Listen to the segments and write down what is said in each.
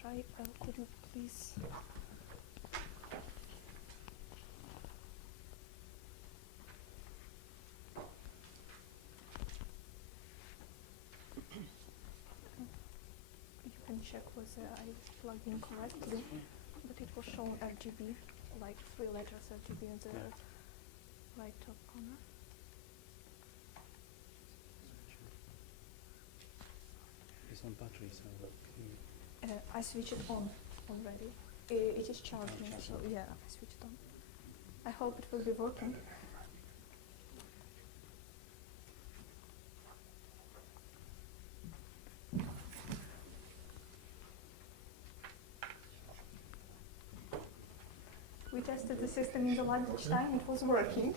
try. Could you please? You can check whether I plugged in correctly, but it was shown RGB, like 3 letters RGB in the right top corner. It's on battery, so I switched it on already. It is charging, so yeah, I switched it on. I hope it will be working. We tested the system in the lunchtime, it was working.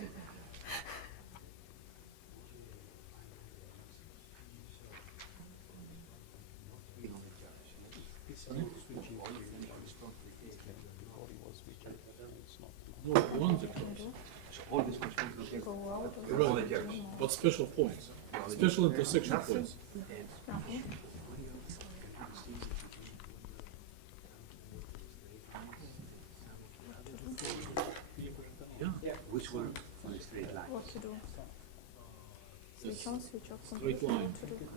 No, one declaration. Go out or Right. But special points, special intersection points. nothing. Yeah. which one on a straight line? What to do? Switch on, switch off. Straight line. What to do?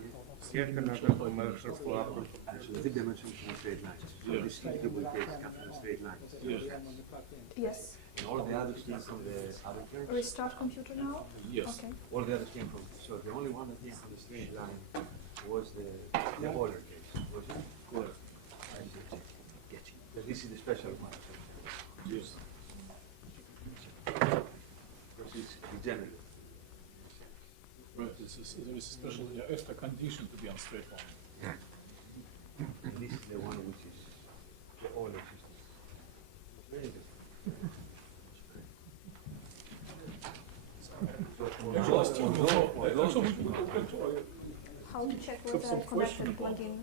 Get another commercial for Apple. So the dimension from a straight line. So Yeah. this duplicate come from a straight line. Yeah. Yes. And all the others came from the other curves? Restart computer now? Yes. Okay. All the others came from, so the only one that came from the straight line was the order case, was it? Correct. Get you. But this is the special one. Yes. Because it's degenerate. Right. There is a special extra condition to be on straight line. And this is the one which is the order system. Very good. Actually, still we go back to How to check Have whether some I question connected about plugin?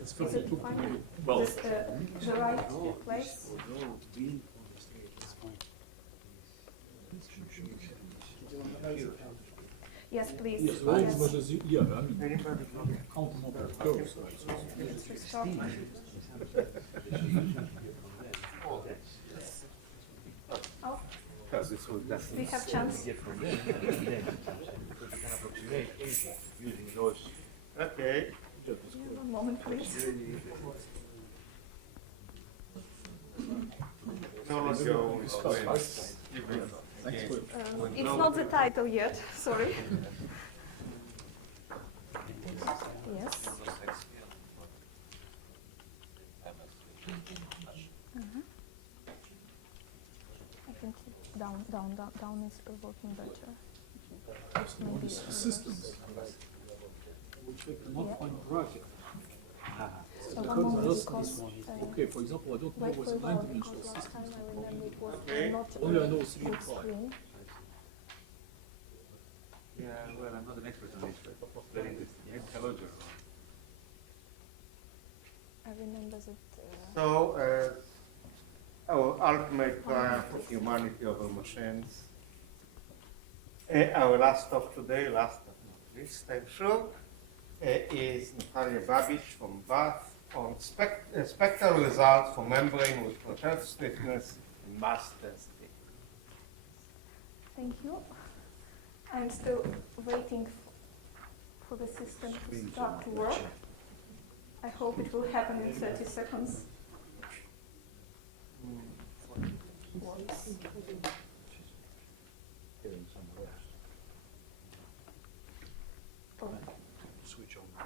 it's Is it fine? well, This the right place? Yes, please. yes, all measures, yeah, I mean, count them up as curves, right? So Let's restart. Oh, Because this was definitely. we have chance. Get from there, and then, because you can approximate anything using those. Okay. One moment, please. No, let's go. It's not the title yet, sorry. Yes. I think down is working better. Maybe systems, which we cannot find bracket. one moment because Okay, for example, I don't know wait what's for a a while nine-dimensional because last system. time I remember it was Okay. not Only I know full 3 and 5. screen. Yeah, well, I'm not an expert on this, but very interesting. Yeah, hello, John. I remember that. So, our ultimate triumph of humanity over machines. Our last talk today, last but not least, I'm sure, is Natalia Babych from Bath on spectral results for membrane with perturbed stiffness and mass density. Thank you. I'm still waiting for the system to start to work. I hope it will happen in 30 seconds. Works. Oh, Switch on.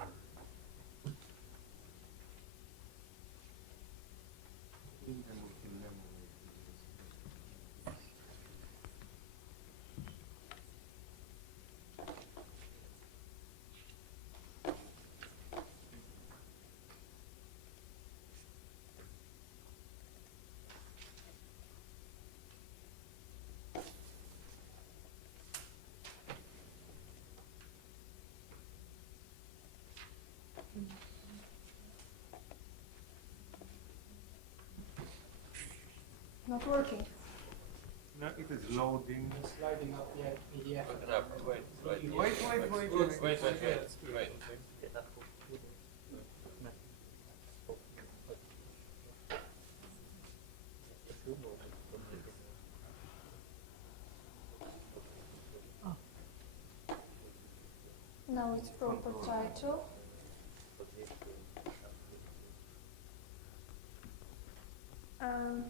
not working. No, it is loading. Sliding up the PDF. Wait. Now it's proper title. Um,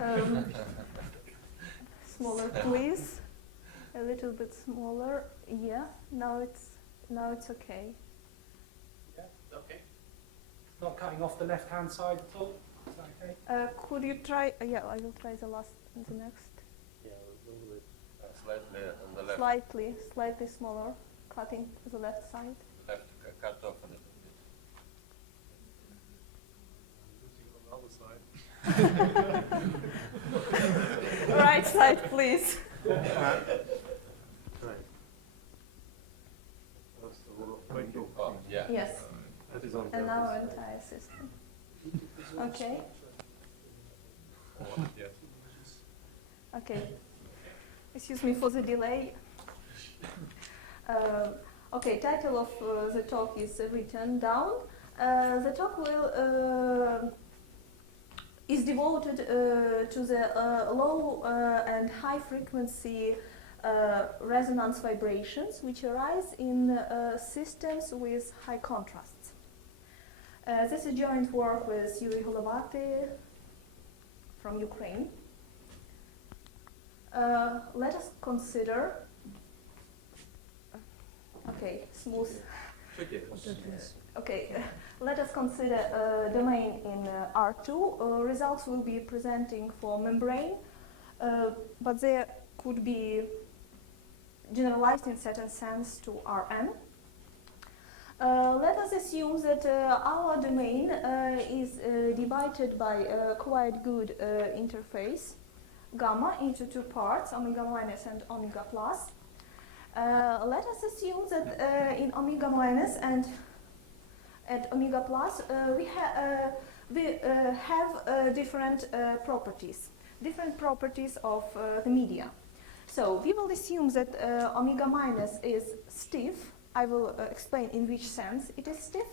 um, smaller, please. A little bit smaller. Yeah. Now it's okay. Yeah, okay. Not cutting off the left-hand side at all? Is that okay? Could you try? Yeah, I will try the next. Yeah, a little bit slightly on the left. Slightly smaller, cutting the left side. Left cut off a little bit. Losing on the other side. Right side, please. Oh, yeah. Yes. That is on And now our entire system. Okay. Yes. Okay. Excuse me for the delay. Okay, title of the talk is written down. The talk is devoted to the low and high frequency resonance vibrations which arise in systems with high contrasts. This is joint work with Yuri Holovati from Ukraine. Let us consider, okay, smooth. Okay, let us consider a domain in R2. Results will be presenting for membrane, but they could be generalized in certain sense to Rn. Let us assume that our domain is divided by a quite good interface, gamma, into two parts, omega minus and omega plus. Let us assume that in omega minus and at omega plus we have different properties of the media. So we will assume that omega minus is stiff. I will explain in which sense it is stiff,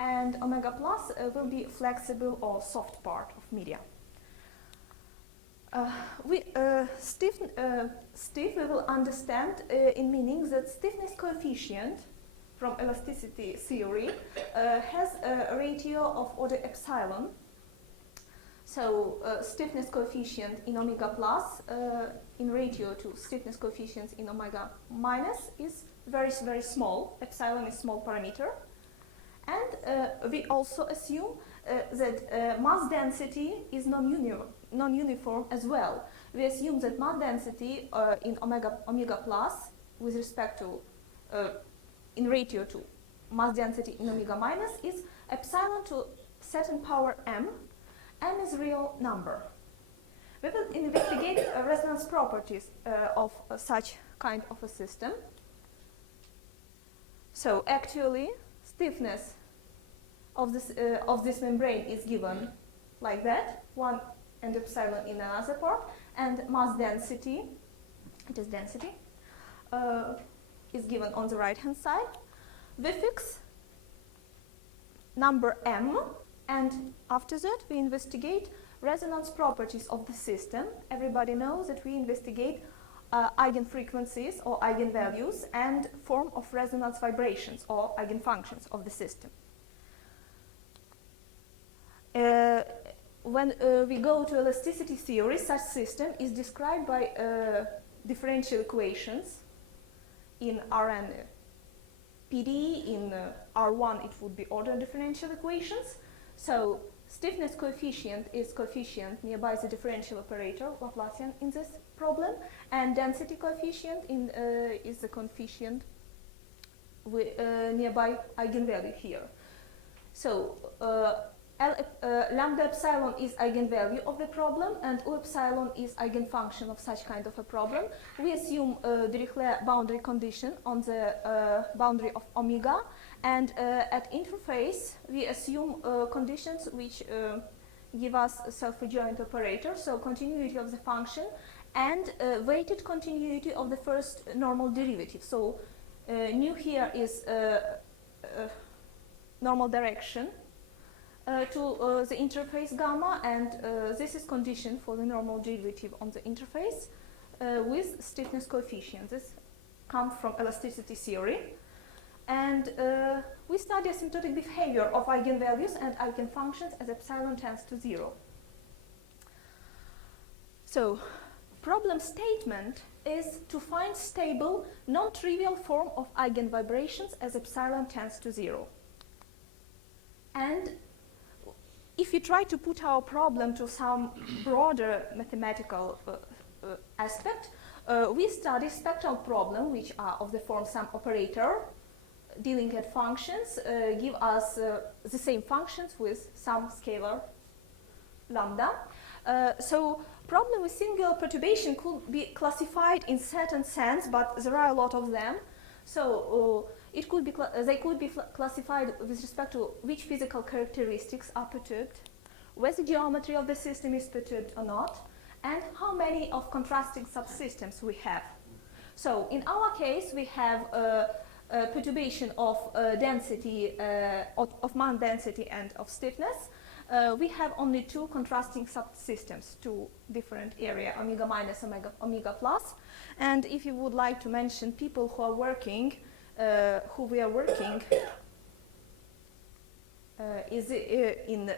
and omega plus will be flexible or soft part of media. Stiff we will understand in meaning that stiffness coefficient from elasticity theory has a ratio of order epsilon. So stiffness coefficient in omega plus in ratio to stiffness coefficients in omega minus is very, very small. Epsilon is small parameter. And we also assume that mass density is non-uniform as well. We assume that mass density in omega plus with respect to in ratio to mass density in omega minus is epsilon to certain power m. M is real number. We will investigate resonance properties of such kind of a system. So actually, stiffness of this membrane is given like that, 1 and epsilon in another part, and mass density, it is density, is given on the right hand side. We fix number m, and after that we investigate resonance properties of the system. Everybody knows that we investigate eigenfrequencies or eigenvalues and form of resonance vibrations or eigenfunctions of the system. When we go to elasticity theory, such system is described by differential equations in Rn PD, in R1 it would be order differential equations. So stiffness coefficient is coefficient nearby the differential operator, Laplacian, in this problem, and density coefficient is the coefficient nearby eigenvalue here. So lambda epsilon is eigenvalue of the problem, and U epsilon is eigenfunction of such kind of a problem. We assume Dirichlet boundary condition on the boundary of omega, and at interface we assume conditions which give us a self-adjoint operator, so continuity of the function and weighted continuity of the first normal derivative. So new here is normal direction to the interface gamma, and this is conditioned for the normal derivative on the interface with stiffness coefficient. This comes from elasticity theory. And we study asymptotic behavior of eigenvalues and eigenfunctions as epsilon tends to 0. So, problem statement is to find stable, non-trivial form of eigenvibrations as epsilon tends to 0. And if you try to put our problem to some broader mathematical aspect, we study spectral problems which are of the form some operator dealing at functions give us the same functions with some scalar lambda. So problem with singular perturbation could be classified in certain sense, but there are a lot of them. So it could be they could be classified with respect to which physical characteristics are perturbed, whether the geometry of the system is perturbed or not, and how many of contrasting subsystems we have. So in our case, we have perturbation of density, of Mann density and of stiffness. We have only two contrasting subsystems, two different area, omega minus, omega plus. And if you would like to mention people who are working, who we are working is in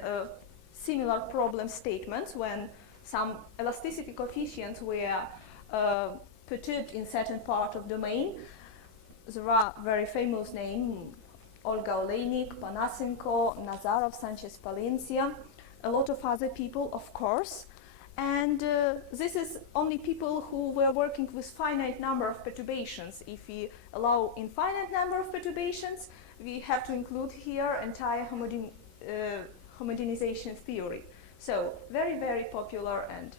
similar problem statements when some elasticity coefficients were perturbed in certain part of domain. There are very famous names, Olga Olejnik, Panasenko, Nazarov, Sanchez-Palencia, a lot of other people, of course. And this is only people who were working with finite number of perturbations. If we allow infinite number of perturbations, we have to include here entire homogenization theory. So very, very popular and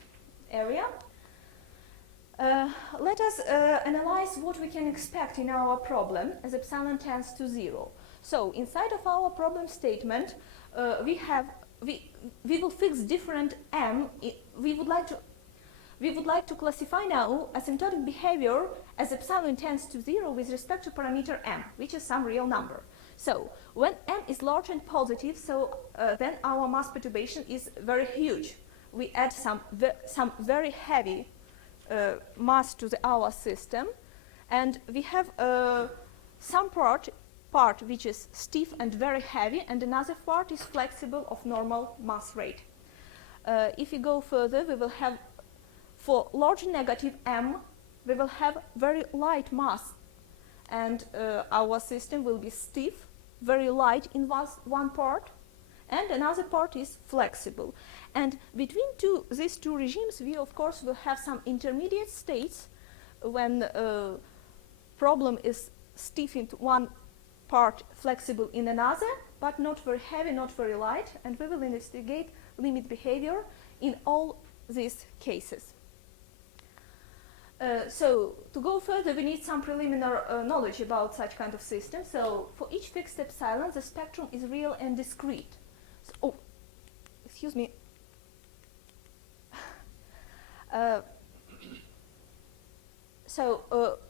area. Let us analyze what we can expect in our problem as epsilon tends to 0. So inside of our problem statement, we will fix different m. We would like to classify now asymptotic behavior as epsilon tends to 0 with respect to parameter m, which is some real number. So when m is large and positive, so then our mass perturbation is very huge. We add some very heavy mass to our system, and we have some part which is stiff and very heavy, and another part is flexible of normal mass rate. If we go further, we will have, for large negative m, we will have very light mass, and our system will be stiff, very light in one part, and another part is flexible. And between these two regimes, we of course will have some intermediate states when problem is stiff in one part, flexible in another, but not very heavy, not very light, and we will investigate limit behavior in all these cases. So to go further, we need some preliminary knowledge about such kind of system. So for each fixed epsilon, the spectrum is real and discrete. So, excuse me.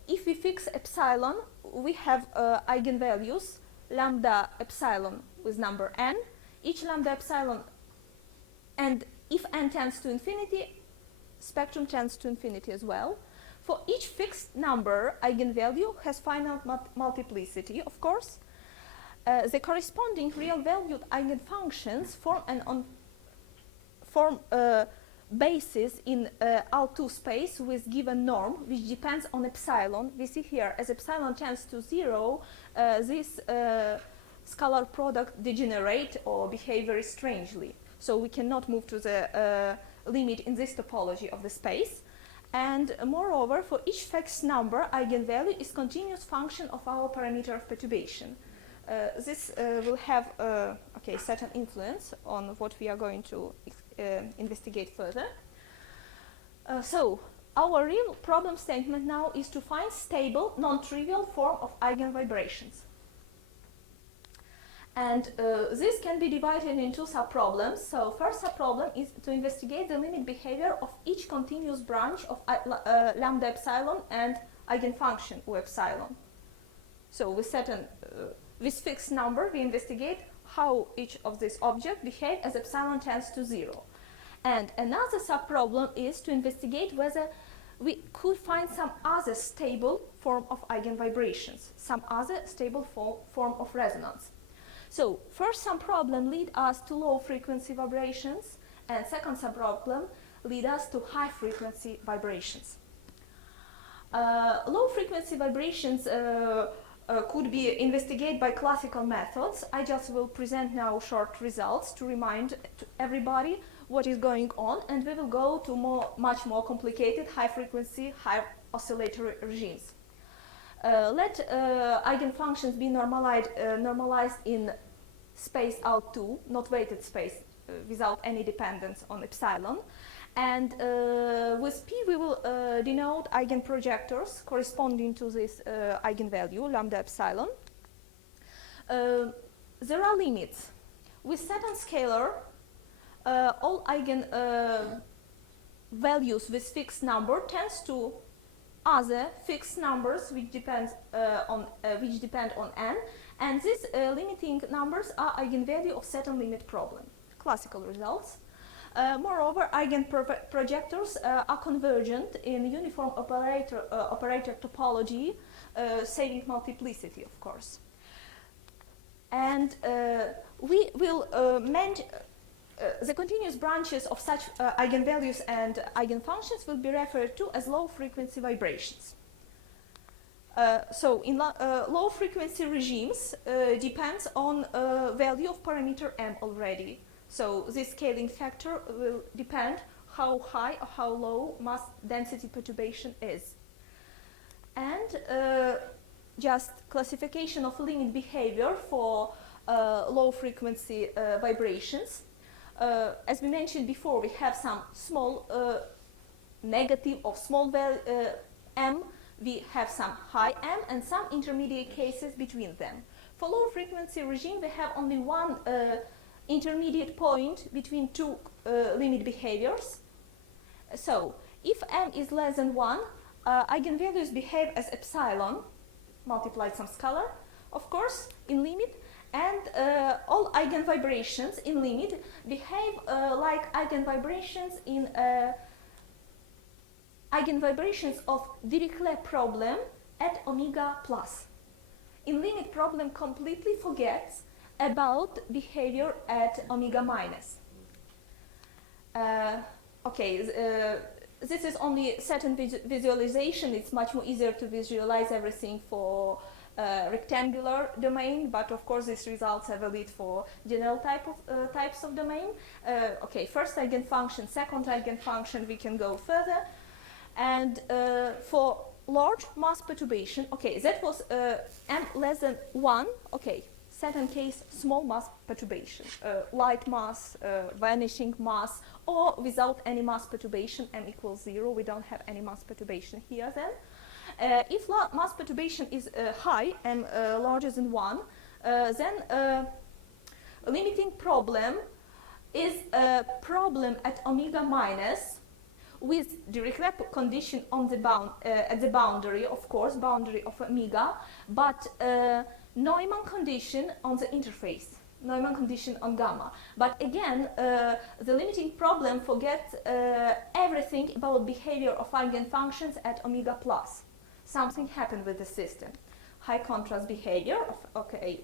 If we fix epsilon, we have eigenvalues lambda epsilon with number n. Each lambda epsilon, and if n tends to infinity, spectrum tends to infinity as well. For each fixed number, eigenvalue has finite multiplicity, of course. The corresponding real-valued eigenfunctions form basis in R2 space with given norm, which depends on epsilon. We see here, as epsilon tends to 0, this scalar product degenerate or behave very strangely. So we cannot move to the limit in this topology of the space. And moreover, for each fixed number, eigenvalue is continuous function of our parameter of perturbation. This will have certain influence on what we are going to investigate further. So our real problem statement now is to find stable, non-trivial form of eigenvibrations. And this can be divided into subproblems. So first subproblem is to investigate the limit behavior of each continuous branch of lambda epsilon and eigenfunction U epsilon. So with certain with fixed number, we investigate how each of these objects behave as epsilon tends to 0. And another subproblem is to investigate whether we could find some other stable form of eigenvibrations, some other stable form of resonance. So first subproblem lead us to low frequency vibrations, and second subproblem lead us to high frequency vibrations. Low frequency vibrations could be investigated by classical methods. I just will present now short results to remind to everybody what is going on, and we will go to much more complicated high frequency, high oscillatory regimes. Let eigenfunctions be normalized in space L2, not weighted space, without any dependence on epsilon. And with P we will denote eigenprojectors corresponding to this eigenvalue, lambda epsilon. There are limits. With certain scalar, all eigenvalues with fixed number tends to other fixed numbers which depend on n, and these limiting numbers are eigenvalue of certain limit problem. Classical results. Moreover, eigenprojectors are convergent in uniform operator topology, saving multiplicity, of course. And we will the continuous branches of such eigenvalues and eigenfunctions will be referred to as low frequency vibrations. So in low frequency regimes depends on value of parameter m already. So this scaling factor will depend how high or how low mass density perturbation is. And just classification of limit behavior for low frequency vibrations. As we mentioned before, we have some small negative or small m, we have some high m, and some intermediate cases between them. For low frequency regime, we have only one intermediate point between two limit behaviors. So if m is less than 1, eigenvalues behave as epsilon, multiplied some scalar, of course, in limit, and all eigenvibrations in limit behave like eigenvibrations in eigenvibrations of Dirichlet problem at omega plus. In limit, problem completely forgets about behavior at omega minus. This is only certain visualization. It's much more easier to visualize everything for rectangular domain, but of course these results are valid for general types of domain. First eigenfunction, second eigenfunction, we can go further. And for large mass perturbation, that was m less than 1, certain case small mass perturbation, light mass, vanishing mass, or without any mass perturbation, m equals 0, we don't have any mass perturbation here then. If mass perturbation is high, m larger than 1, then limiting problem is a problem at omega minus with Dirichlet condition on the at the boundary, of course, boundary of omega, but Neumann condition on the interface, Neumann condition on gamma. But again, the limiting problem forgets everything about behavior of eigenfunctions at omega plus. Something happened with the system. High contrast behavior,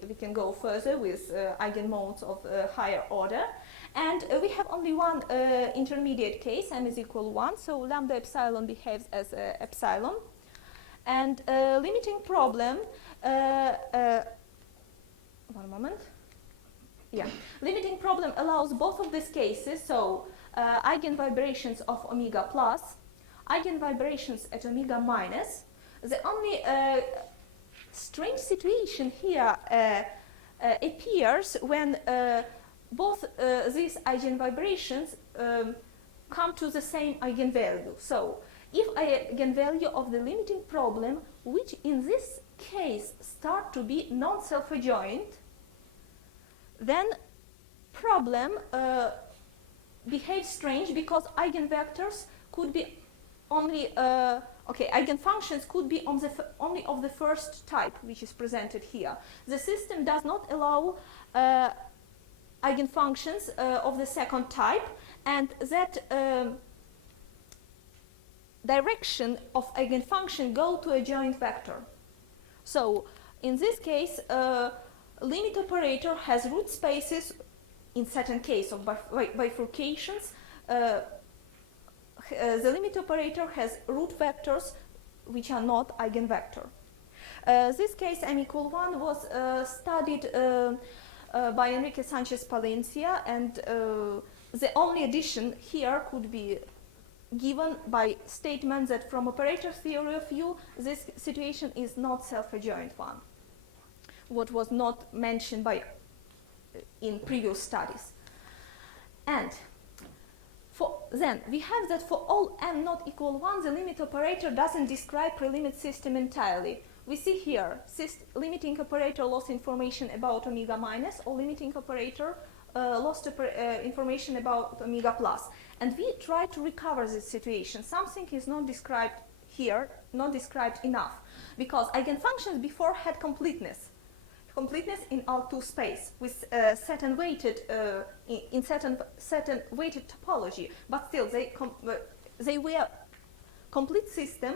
we can go further with eigenmodes of higher order. And we have only one intermediate case, m is equal 1, so lambda epsilon behaves as epsilon. And limiting problem, one moment. Yeah, limiting problem allows both of these cases, so eigenvibrations of omega plus, eigenvibrations at omega minus. The only strange situation here appears when both these eigenvibrations come to the same eigenvalue. So if eigenvalue of the limiting problem, which in this case start to be non-self-adjoint, then problem behaves strange because eigenvectors could be only Okay, eigenfunctions could be on only of the first type, which is presented here. The system does not allow eigenfunctions of the second type, and that direction of eigenfunction go to a joint vector. So in this case, limit operator has root spaces in certain case of bifurcations. The limit operator has root vectors which are not eigenvector. This case m equal 1 was studied by Enrique Sanchez Palencia, and the only addition here could be given by statement that from operator theory of view, this situation is not self-adjoint one, what was not mentioned by in previous studies. And then we have that for all m not equal 1, the limit operator doesn't describe prelimit system entirely. We see here limiting operator lost information about omega minus, or limiting operator lost information about omega plus. And we try to recover this situation. Something is not described here, not described enough, because eigenfunctions before had completeness in R2 space with certain weighted in certain weighted topology, but still they were complete system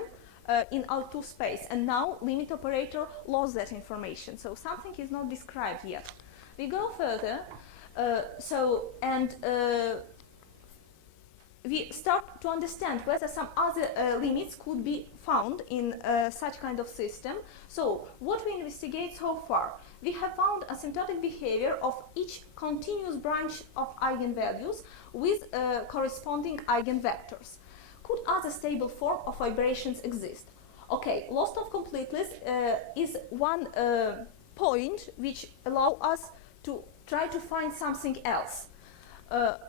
in R2 space, and now limit operator lost that information, so something is not described yet. We go further, we start to understand whether some other limits could be found in such kind of system. So what we investigate so far, we have found asymptotic behavior of each continuous branch of eigenvalues with corresponding eigenvectors. Could other stable form of vibrations exist? Okay, loss of completeness is one point which allow us to try to find something else.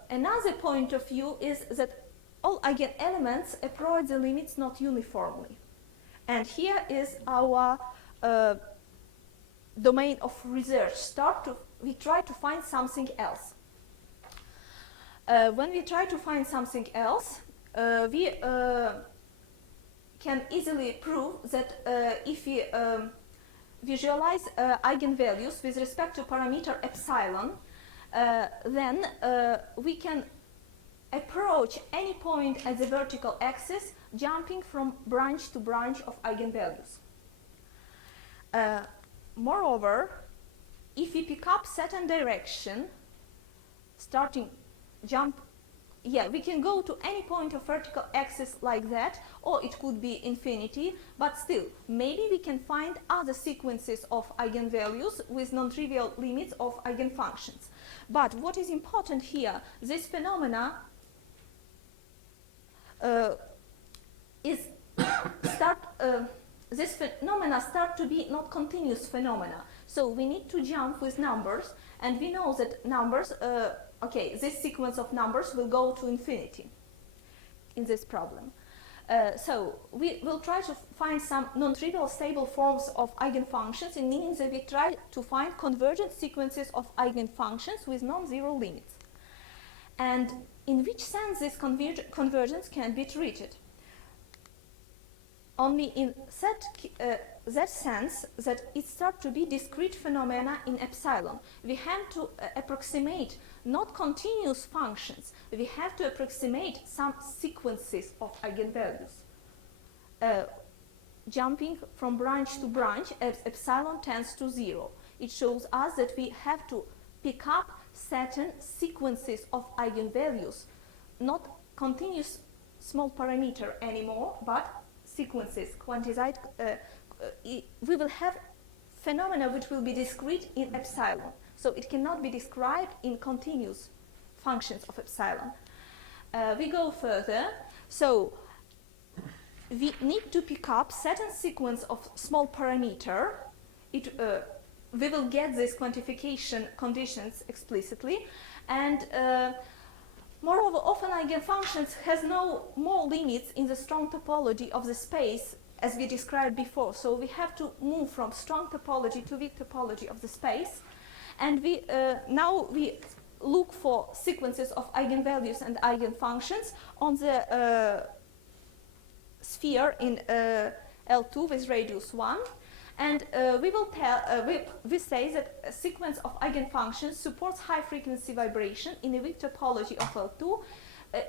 Another point of view is that all eigenelements approach the limits not uniformly. And here is our domain of research. We try to find something else. When we try to find something else, we can easily prove that if we visualize eigenvalues with respect to parameter epsilon, then we can approach any point at the vertical axis jumping from branch to branch of eigenvalues. Moreover, if we pick up certain direction, we can go to any point of vertical axis like that, or it could be infinity, but still, maybe we can find other sequences of eigenvalues with non-trivial limits of eigenfunctions. But what is important here, this phenomena start to be not continuous phenomena. So we need to jump with numbers, and we know that numbers, this sequence of numbers will go to infinity in this problem. So we will try to find some non-trivial stable forms of eigenfunctions, in meaning that we try to find convergent sequences of eigenfunctions with non-zero limits. And in which sense this convergence can be treated? Only in that sense that it starts to be discrete phenomena in epsilon. We have to approximate not continuous functions, we have to approximate some sequences of eigenvalues. Jumping from branch to branch as epsilon tends to 0. It shows us that we have to pick up certain sequences of eigenvalues, not continuous small parameter anymore, but sequences, quantized. We will have phenomena which will be discrete in epsilon. So it cannot be described in continuous functions of epsilon. We go further. So we need to pick up certain sequence of small parameter. We will get these quantification conditions explicitly. And moreover, often eigenfunctions has no more limits in the strong topology of the space as we described before. So we have to move from strong topology to weak topology of the space. And now we look for sequences of eigenvalues and eigenfunctions on the sphere in L2 with radius 1. And we say that a sequence of eigenfunctions supports high frequency vibration in a weak topology of L2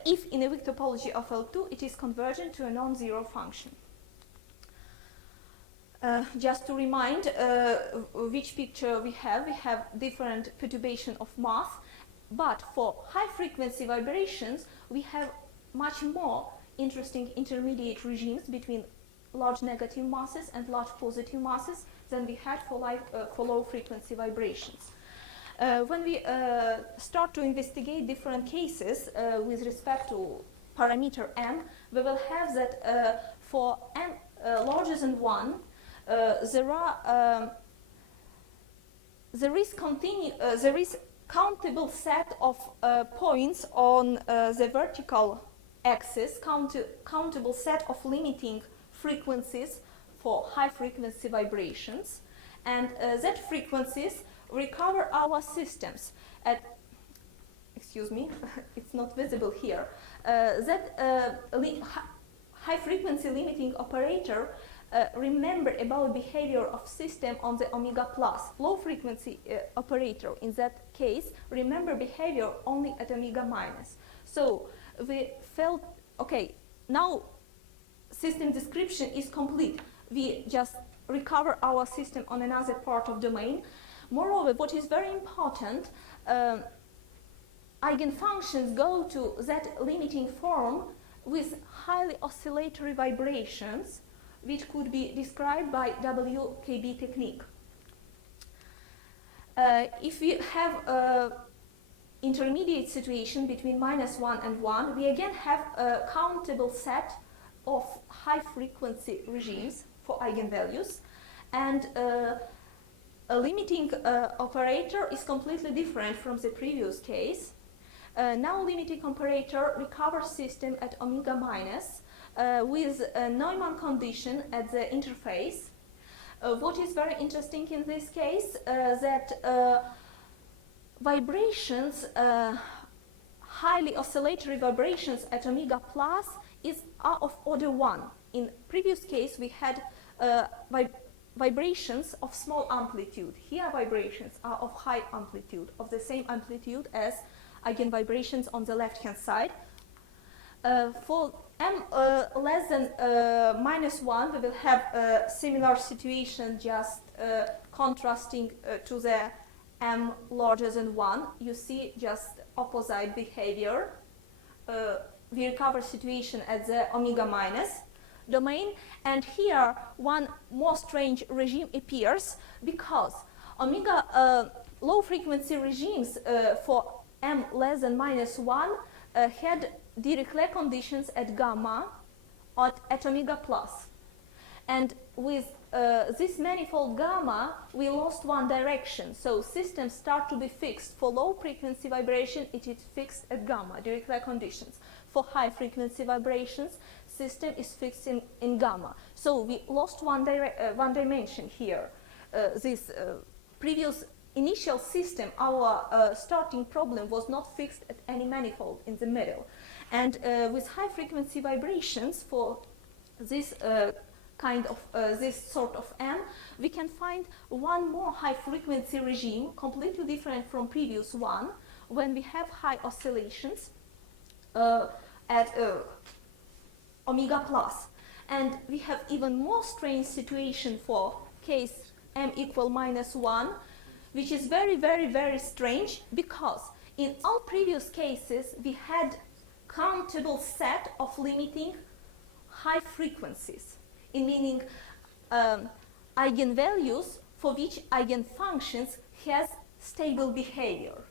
if in a weak topology of L2 it is convergent to a non-zero function. Just to remind which picture we have different perturbation of mass, but for high frequency vibrations we have much more interesting intermediate regimes between large negative masses and large positive masses than we had for low frequency vibrations. When we start to investigate different cases with respect to parameter m, we will have that for m larger than 1, there is countable set of points on the vertical axis, countable set of limiting frequencies for high frequency vibrations, and that frequencies recover our systems at, excuse me, it's not visible here, high frequency limiting operator remember about behavior of system on the omega plus. Low frequency operator in that case remember behavior only at omega minus. So we felt, okay, now system description is complete. We just recover our system on another part of domain. Moreover, what is very important, eigenfunctions go to that limiting form with highly oscillatory vibrations, which could be described by WKB technique. If we have intermediate situation between -1 and 1, we again have a countable set of high frequency regimes for eigenvalues, and a limiting operator is completely different from the previous case. Now limiting operator recovers system at omega minus with a Neumann condition at the interface. What is very interesting in this case that vibrations, highly oscillatory vibrations at omega plus are of order 1. In previous case we had vibrations of small amplitude. Here vibrations are of high amplitude, of the same amplitude as eigenvibrations on the left hand side. For m less than -1 we will have a similar situation, just contrasting to the m larger than 1. You see just opposite behavior. We recover situation at the omega minus domain, and here one more strange regime appears because omega low frequency regimes for m less than -1 had Dirichlet conditions at gamma at omega plus, and with this manifold gamma we lost one direction, so systems start to be fixed. For low frequency vibration it is fixed at gamma, Dirichlet conditions. For high frequency vibrations system is fixed in gamma, so we lost one dimension here. This previous initial system, our starting problem was not fixed at any manifold in the middle, and with high frequency vibrations for this this sort of M, we can find one more high frequency regime completely different from previous one, when we have high oscillations at omega plus, and we have even more strange situation for case m equal -1, which is very, very, very strange, because in all previous cases we had countable set of limiting high frequencies, in meaning eigenvalues for which eigenfunctions has stable behavior.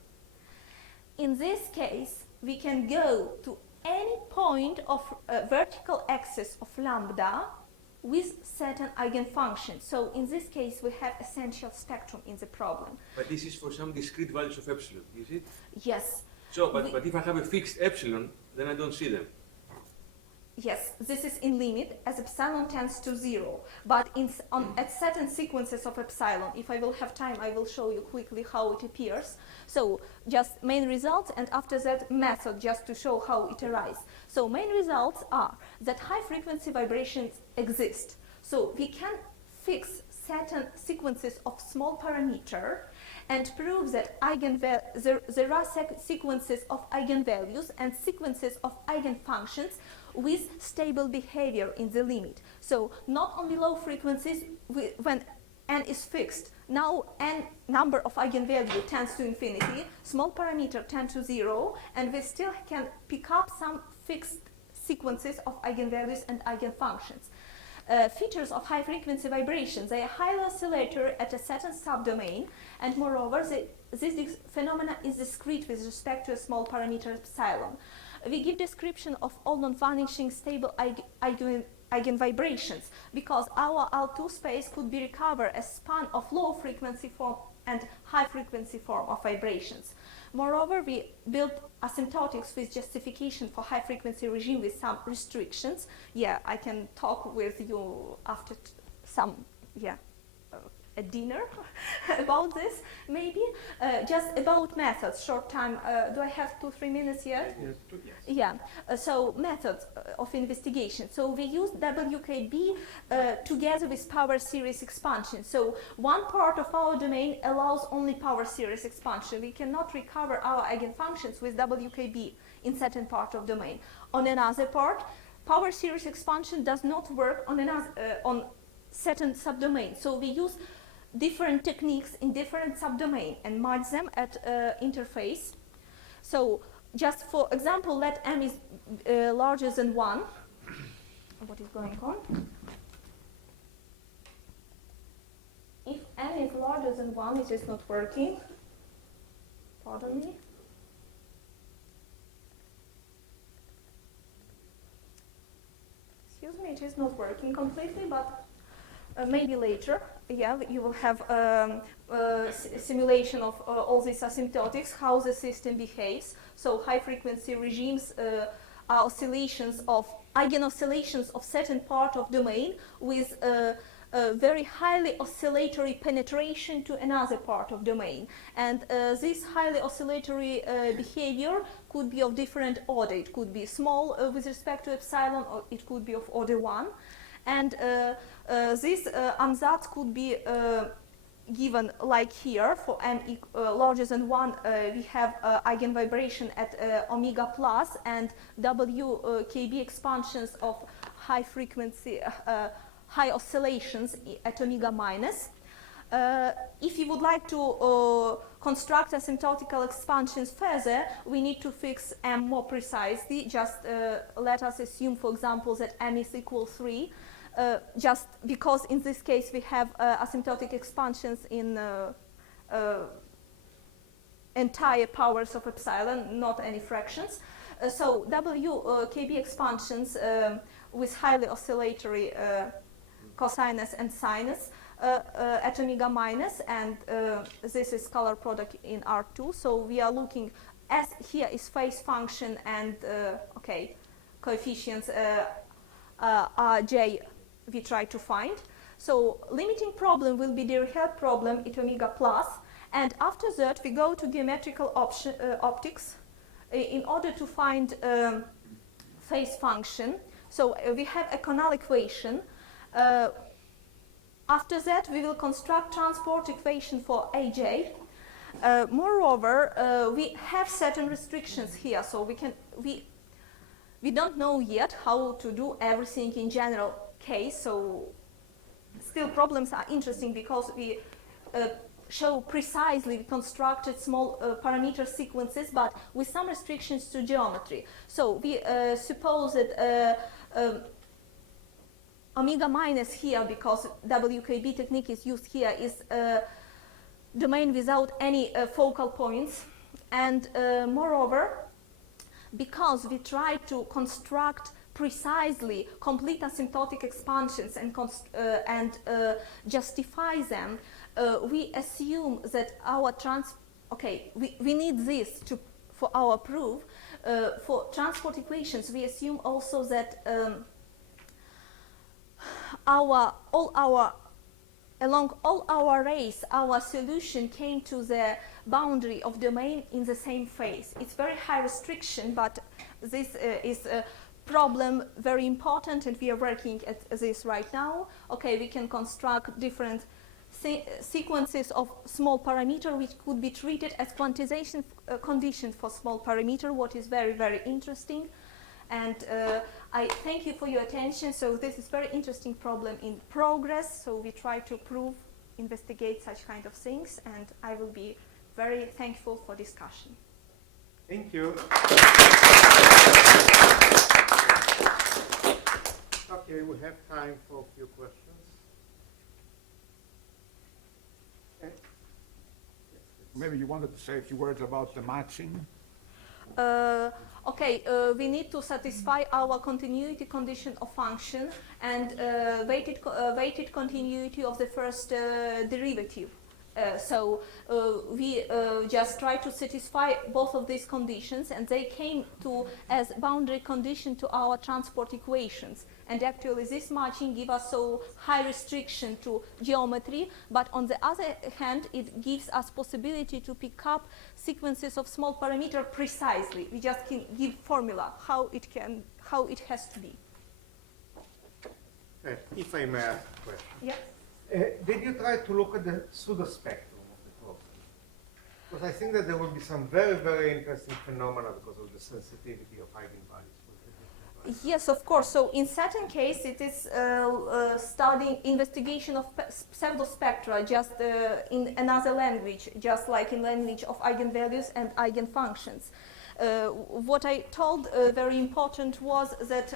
In this case we can go to any point of vertical axis of lambda with certain eigenfunction. So in this case we have essential spectrum in the problem. But this is for some discrete values of epsilon, is it? Yes. So, but if I have a fixed epsilon, then I don't see them. Yes, this is in limit as epsilon tends to 0, but at certain sequences of epsilon, if I will have time, I will show you quickly how it appears. So just main results, and after that method just to show how it arises. So main results are that high frequency vibrations exist. So we can fix certain sequences of small parameter and prove that there are sequences of eigenvalues and sequences of eigenfunctions with stable behavior in the limit. So not only low frequencies when n is fixed. Now n number of eigenvalue tends to infinity, small parameter tend to 0, and we still can pick up some fixed sequences of eigenvalues and eigenfunctions. Features of high frequency vibrations, they are highly oscillatory at a certain subdomain, and moreover this phenomena is discrete with respect to a small parameter epsilon. We give description of all non-vanishing stable eigenvibrations because our L2 space could be recovered as span of low frequency form and high frequency form of vibrations. Moreover, we built asymptotics with justification for high frequency regime with some restrictions. Yeah, I can talk with you after a dinner about this, maybe. Just about methods, short time. Do I have 2-3 minutes yet? Yes. Yeah, so methods of investigation. So we use WKB together with power series expansion. So one part of our domain allows only power series expansion. We cannot recover our eigenfunctions with WKB in certain part of domain. On another part, power series expansion does not work on certain subdomain. So we use different techniques in different subdomain and merge them at interface. So just for example, let m is larger than 1. What is going on? If m is larger than 1, it is not working. Pardon me. Excuse me, it is not working completely, but maybe later. Yeah, you will have simulation of all these asymptotics, how the system behaves. So high frequency regimes are oscillations of eigenoscillations of certain part of domain with very highly oscillatory penetration to another part of domain. And this highly oscillatory behavior could be of different order. It could be small with respect to epsilon, or it could be of order 1. And this ansatz could be given like here. For m larger than 1, we have eigenvibration at omega plus and WKB expansions of high frequency, high oscillations at omega minus. If you would like to construct asymptotical expansions further, we need to fix m more precisely. Just let us assume, for example, that m is equal 3. Just because in this case we have asymptotic expansions in entire powers of epsilon, not any fractions. So WKB expansions with highly oscillatory cosinus and sinus at omega minus, and this is scalar product in R2. So we are looking, as here is phase function and coefficients Rj we try to find. So limiting problem will be the Dirichlet problem at omega plus, and after that we go to geometrical optics in order to find phase function. So we have a canal equation. After that we will construct transport equation for Aj. Moreover, we have certain restrictions here, so we don't know yet how to do everything in general case. So still problems are interesting because we show precisely constructed small parameter sequences, but with some restrictions to geometry. So we suppose that omega minus here, because WKB technique is used here, is domain without any focal points, and moreover, because we try to construct precisely complete asymptotic expansions and justify them, we assume that our we need this for our proof. For transport equations, we assume also that along all our rays, our solution came to the boundary of domain in the same phase. It's very high restriction, but this is a problem very important, and we are working at this right now. Okay, we can construct different sequences of small parameter which could be treated as quantization conditions for small parameter, what is very, very interesting. And I thank you for your attention. So this is very interesting problem in progress. So we try to prove, investigate such kind of things, and I will be very thankful for discussion. Thank you. Okay, we have time for a few questions. Okay. Maybe you wanted to say a few words about the matching. We need to satisfy our continuity condition of function and weighted continuity of the first derivative. We just try to satisfy both of these conditions, and they came to as boundary condition to our transport equations. And actually this matching gives us so high restriction to geometry, but on the other hand it gives us possibility to pick up sequences of small parameter precisely. We just can give formula how it has to be. If I may ask a question. Yeah. Did you try to look at the pseudo-spectrum of the problem? Because I think that there will be some very, very interesting phenomena because of the sensitivity of eigenvalues. Yes, of course. So in certain case, it is studying investigation of pseudospectra just in another language, just like in language of eigenvalues and eigenfunctions. What I told very important was that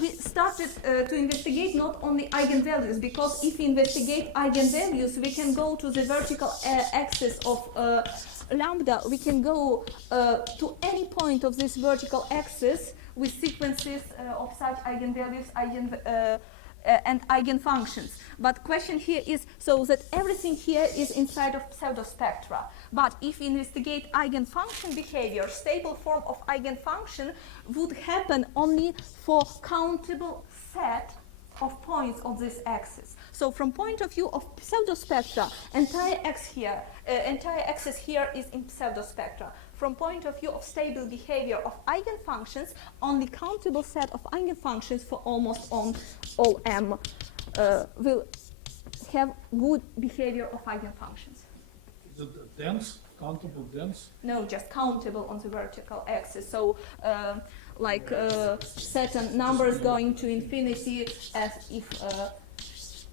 we started to investigate not only eigenvalues, because if we investigate eigenvalues, we can go to the vertical axis of lambda. We can go to any point of this vertical axis with sequences of such eigenvalues and eigenfunctions. But question here is so that everything here is inside of pseudospectra. But if we investigate eigenfunction behavior, stable form of eigenfunction would happen only for countable set of points of this axis. So from point of view of pseudospectra, entire axis here is in pseudospectra. From point of view of stable behavior of eigenfunctions, only countable set of eigenfunctions for almost all M will have good behavior of eigenfunctions. Is it dense, countable dense? No, just countable on the vertical axis. So certain numbers going to infinity as if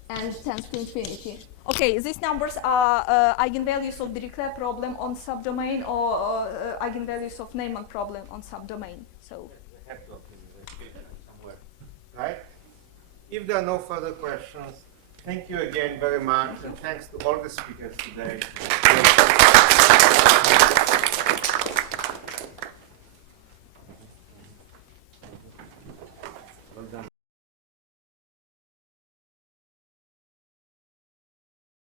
n tends to infinity. Okay, these numbers are eigenvalues of the Dirichlet problem on subdomain or eigenvalues of Neyman problem on subdomain. So They have to optimize somewhere, right? If there are no further questions, thank you again very much, and thanks to all the speakers today.